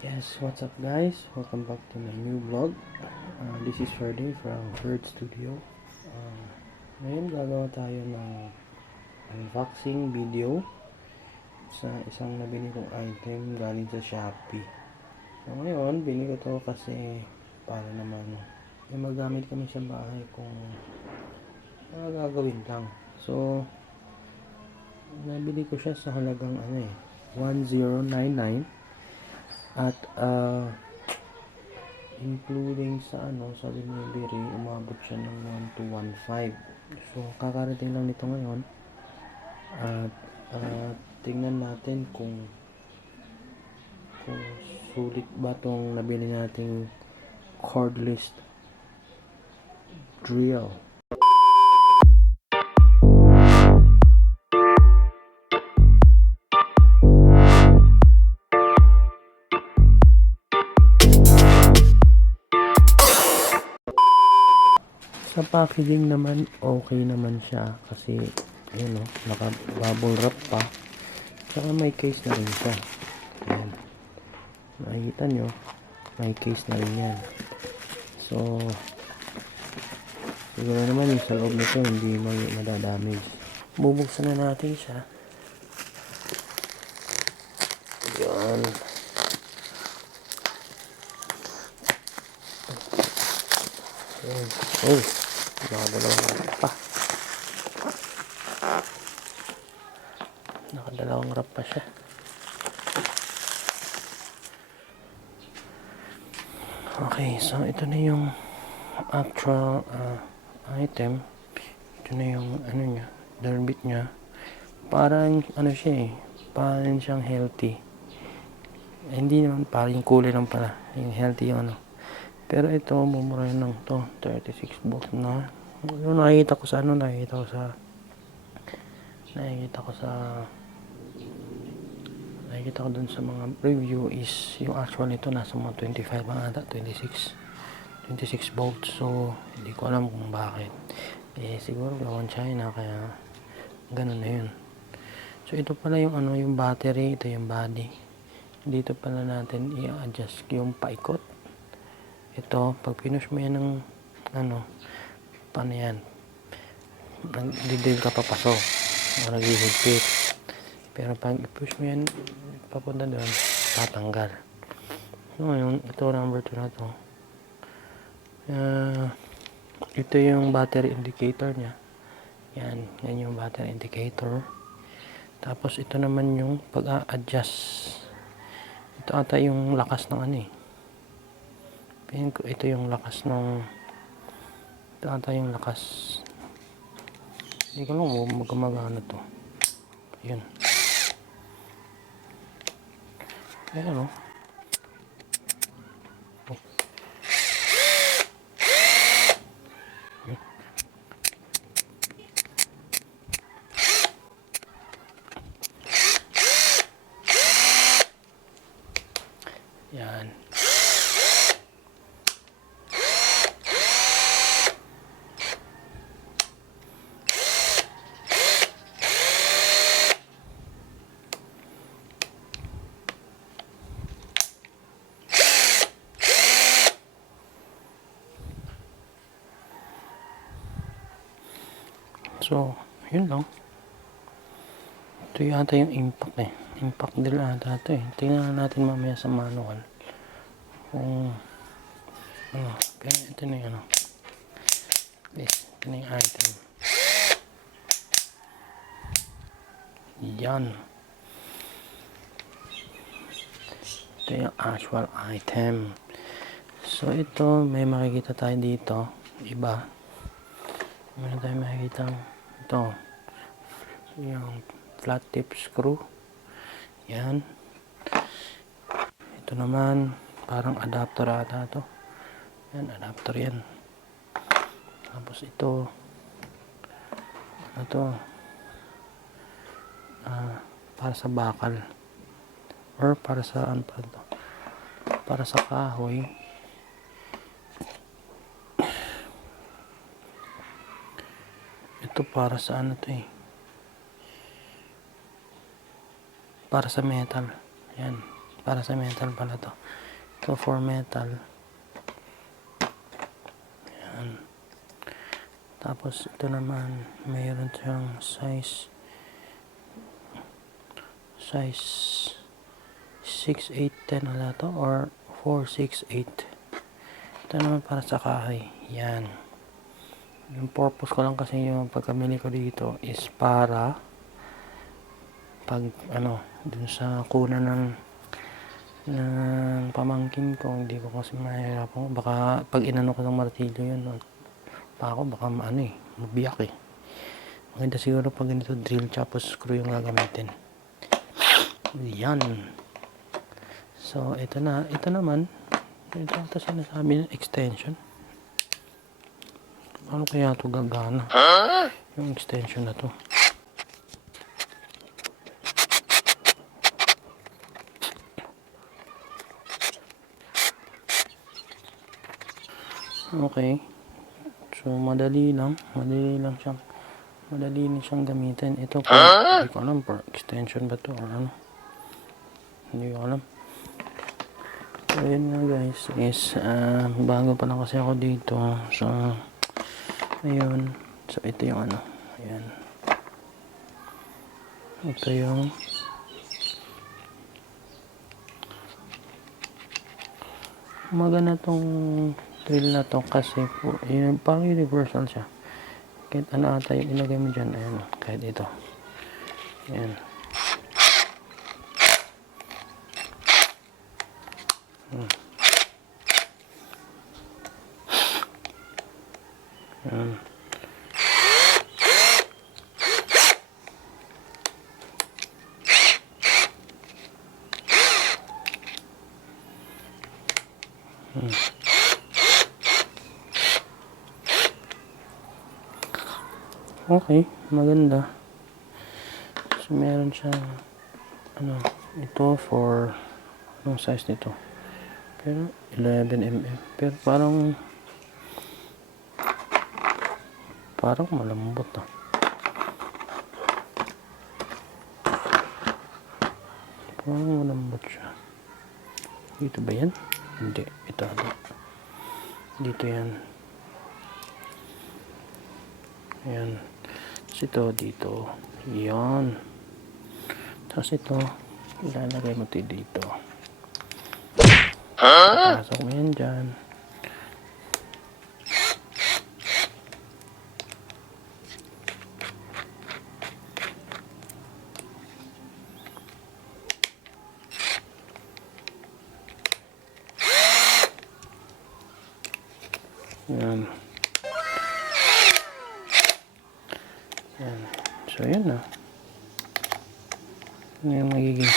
Yes, what's up guys? Welcome back to my new vlog. This is Ferdy from Bird Studio. Ngayon gagawa tayo ng unboxing video sa isang nabili kong item galing sa Shopee. So ngayon, binili ko to kasi para naman may magamit kami sa bahay kung gagawin lang. So, nabili ko siya sa halagang 1099 at including sa sa delivery, umabot siya ng 1215. So kakarating lang nito ngayon at tingnan natin kung sulit ba tong nabili nating cordless drill. Sa packaging naman, okay naman siya kasi yun naka bubble wrap pa. Saka may case na rin siya. Ayan. Nakikita nyo, may case na rin yan. So, siguro naman yung sa loob nito hindi madadamage. Bubuksan na natin siya. Ayan. Ayan. Oh, nakadalawang wrap pa siya. Okay, so ito na yung actual item. Ito na yung niya, darbit niya. Parang siya parang siyang healthy. Hindi naman parang yung kulay lang pala, yung healthy yung pero ito mumura lang to, 36 volts na. Yung nakikita ko sa nakikita ko dun sa mga review is yung actual nito nasa mga 25 ata, 26 volts. So hindi ko alam kung bakit, siguro gawang China kaya ganun na yun. So ito pala yung yung battery, ito yung body. Dito pala natin i-adjust yung paikot. Ito pag pinush mo yan ng paano yan, nagdidil ka papasok o naghihigpit. Pero pag push mo yan papunta doon, tatanggal. So ngayon, ito number 2 na to. Ito yung battery indicator nya. Yan yung battery indicator. Tapos ito naman yung pag-a-adjust. Ito ata yung lakas ng ito yung lakas ng ito ata yung lakas. Hindi ko lang magkamagana to. Yun. Ayan yan. So, yun lang. Ito yata yung impact impact din ata ito tingnan natin mamaya sa manual kung pero ito na yung ito na yung item. Yan, ito yung actual item. So ito may makikita tayo dito iba, meron tayo makikita ito yung flat tip screw. Yan, ito naman parang adapter ata to. Yan, adapter yan. Tapos ito para sa bakal or para sa para sa kahoy. Ito para sa para sa metal. Yan, Para sa metal pala to. Ito for metal. Yan. Tapos ito naman, mayroon siyang size 6, 8, 10 wala to, or 4, 6, 8. Ito naman para sa kahoy. Yan. Yung purpose ko lang kasi yung pagkamili ko dito is para pag dun sa kuna ng pamangkin ko, hindi ko kasi mahirapan. Baka pag inano ko ng martilyo yun, pa ako baka mabiyak eh. Maganda siguro pag ganito drill tapos screw yung gagamitin. Yan. So ito naman ito sinasabi ng extension. Ano kaya ito gagana? Yung extension na to. Okay. So madali lang siyang gamitin. Ito po, hindi ko alam for extension ba to or ano. Hindi ko alam. So yun nga guys, is bago pa lang kasi ako dito. So ayun. So ito yung ayan. Ito yung maganda tong drill na to kasi po, yun, parang universal siya. Kahit ano ata yung ilagay mo dyan, ayan, kahit ito. Ayan. Ayan. Okay, maganda. So meron siya ito for anong size nito? Pero 11 mm. Pero parang malambot ah. Parang malambot siya. Dito ba yan? Hindi. Ito. Dito yan. Ayan. Tapos ito dito. Yan. Tapos ito, ilalagay mo ito dito. Pasok mo yan dyan. Yan. Yan. So, yan na. Ano yung magiging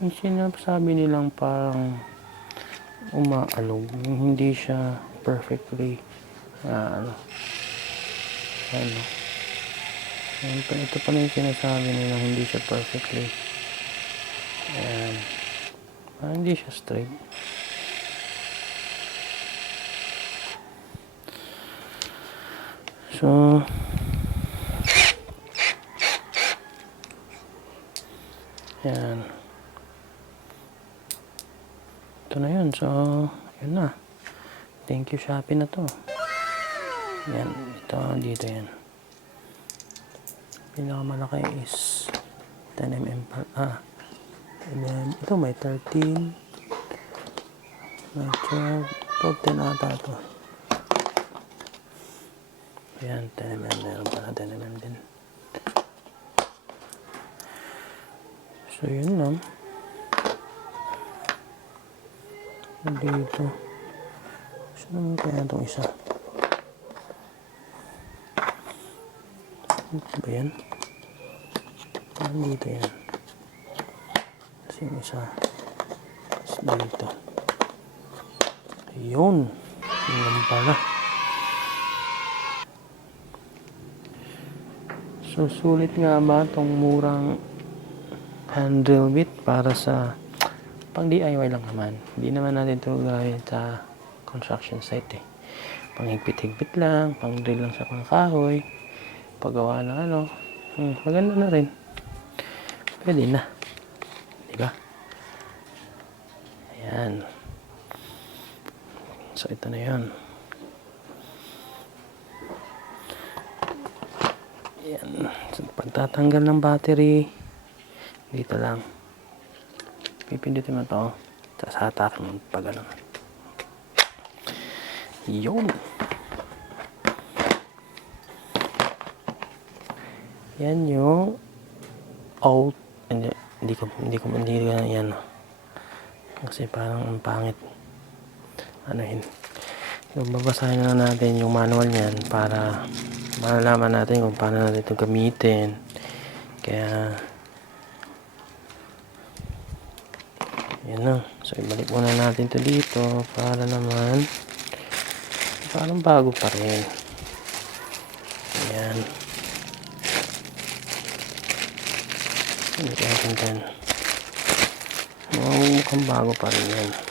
yung sinasabi nilang parang umaalog, hindi siya perfectly ito pa na yung sinasabi nilang hindi siya perfectly hindi siya straight. So yan, ito na yun. So yun na, thank you Shopee na to. Yan, ito dito yan. Pinakamalaki is 10mm and then ito may 13, may 12, 10 ata ito. Yan, 10mm, meron pala 10mm din. So yun lang. Dito saan naman kaya itong isa? Ito ba yan? Dito yan. Kasi yung isa dito. Ayun. Yun pala. So sulit nga ba itong murang handle bit para sa pang DIY lang naman. Hindi naman natin ito gawin sa construction site eh. Pang higpit-higpit lang, pang drill lang sa mga kahoy, paggawa ng ano. Maganda na rin. Pwede na. Diba? Ayan. So, ito na yun. Ayan. So, pagtatanggal ng battery, dito lang. Pipindutin mo ito. Tapos hatak mo pag ano. Yun. Yan yung out. Hindi ko yan. Kasi parang ang pangit. Anuhin. So, babasahin na natin yung manual niyan para malalaman natin kung paano natin ito gamitin. Kaya yan na. So, ibalik muna natin ito dito para naman parang bago pa rin. Ayan. Hindi natin dyan. Mukhang bago pa rin yan.